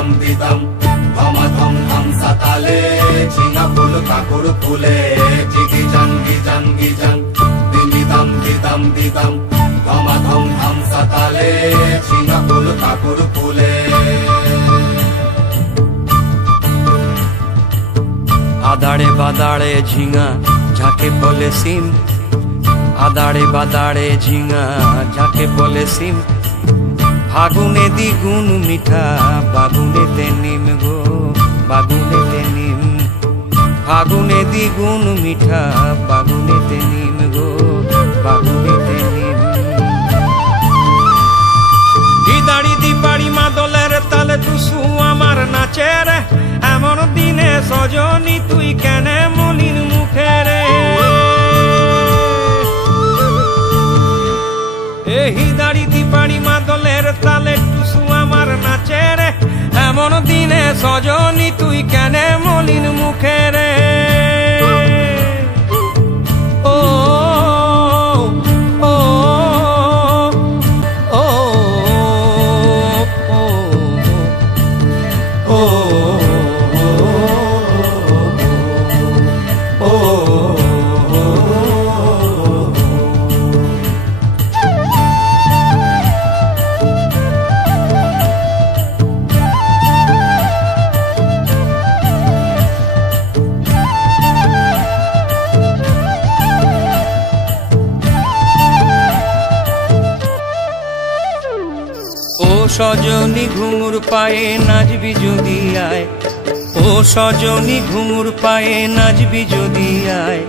দিতাম দিতাম ধমা ধম ধম সাতালে ঝিঙা ফুল কাকুর ফুলে জিগি জাঙ্গি জাঙ্গি জাং দিতাম দিতাম দিতাম ধমা ধম ধম সাতালে ঝিঙা ফুল কাকুর ফুলে। আদাড়ে বাদাড়ে ঝিঙা যাকে বলে সিম, আদাড়ে বাদাড়ে ঝিঙা যাকে বলে সিম, ফাগুনে দ্বিগুণ মিঠা বাগুনেতে নিম গো বাগুনেতে নিম, ফাগুনে দ্বিগুণ মিঠা বাগুনেতে নিম গো বাগুনেতে নিম। দিদাড়ি দিপাড়ি মাদলের তালে টুসু আমার নাচে রে, এমন দিনে সজনী তুই কেনে মলিন মুখে রে। এই দাড়ি দিপাড়ি মাদলের তালে টুসু আমার নাচে রে, এমন দিনে সজনী তুই কেনে মলিন মুখে রে। ও ও ও ও সজনী ঘুঙুর পায়ে নাচবি যদি আয়, ও সজনী ঘুঙুর পায়ে নাচবি যদি আয়,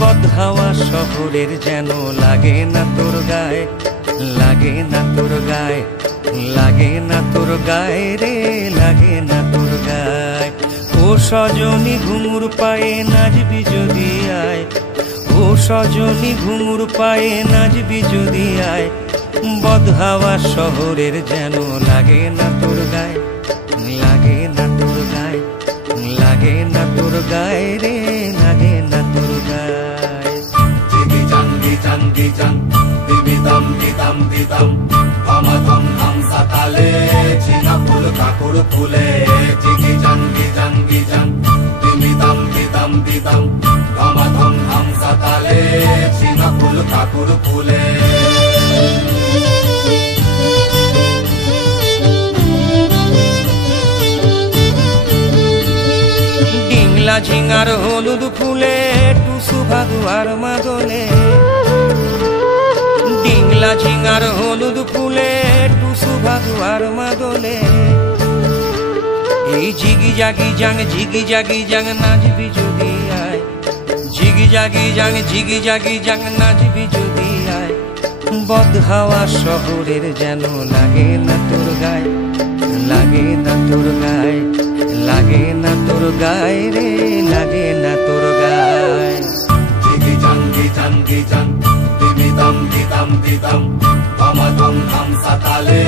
বদহাওয়া শহরের যেন লাগে না তোর গায়ে, লাগে না তোর গায়ে, লাগে না তোর গায়ে রে, লাগে না তোর গায়ে। ও সজনী ঘুঙুর পায়ে নাচবি যদি আয়, ও সজনী ঘুঙুর পায়ে নাচবি যদি আয়, বদহাওয়া শহরের যেন লাগে না তোর গায়ে, লাগে না তোর গায়ে, লাগে না তোর গায়ে রে, লাগে না তোর গায়ে। জিগি জাঙ্গি জাঙ্গি জাং দিতাম দিতাম দিতাম ধমা ধম ধম সাতালে ঝিঙা ফুল কাকুর ফুলে জিগি জাঙ্গি জাঙ্গি জাং দিতাম দিতাম দিতাম ধমা ধম ধম সাতালে ঝিঙা ফুল কাকুর ফুলে। ডিংলা ঝিঙার হলুদ ফুলে টুসু ভাগুয়ার মাদলে, ডিংলা ঝিঙার হলুদ ফুলে টুসু ভাগুয়ার মাদলে, এই জিগি জাগি জাং জিগি জাগি জাং নাচবি যদি আয়, জিগি জাগি জাং জিগি জাগি জাং নাচবি যদি আয়, বদহাওয়া শহরের যেন লাগে না তোর গায়ে, লাগে না তোর গায়ে, লাগে না তোর গায়ে রে, লাগে না তোর গায়ে। জিগি জাঙ্গি জাঙ্গি জাং দিতাম দিতাম দিতাম ধমা ধম ধম সাতালে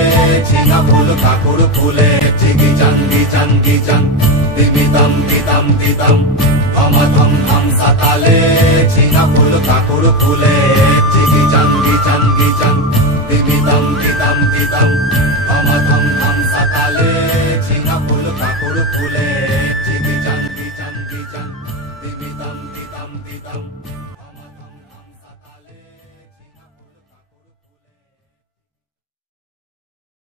ঝিঙা ফুল কাকুর ফুলে জিগি জাঙ্গি জাঙ্গি জাং দিতাম দিতাম দিতাম ধমা ধম ধম সাতালে ঝিঙা ফুল কাকুর ফুলে জিগি জাঙ্গি জাঙ্গি জাং দিতাম দিতাম দিতাম ধমা ধম ধম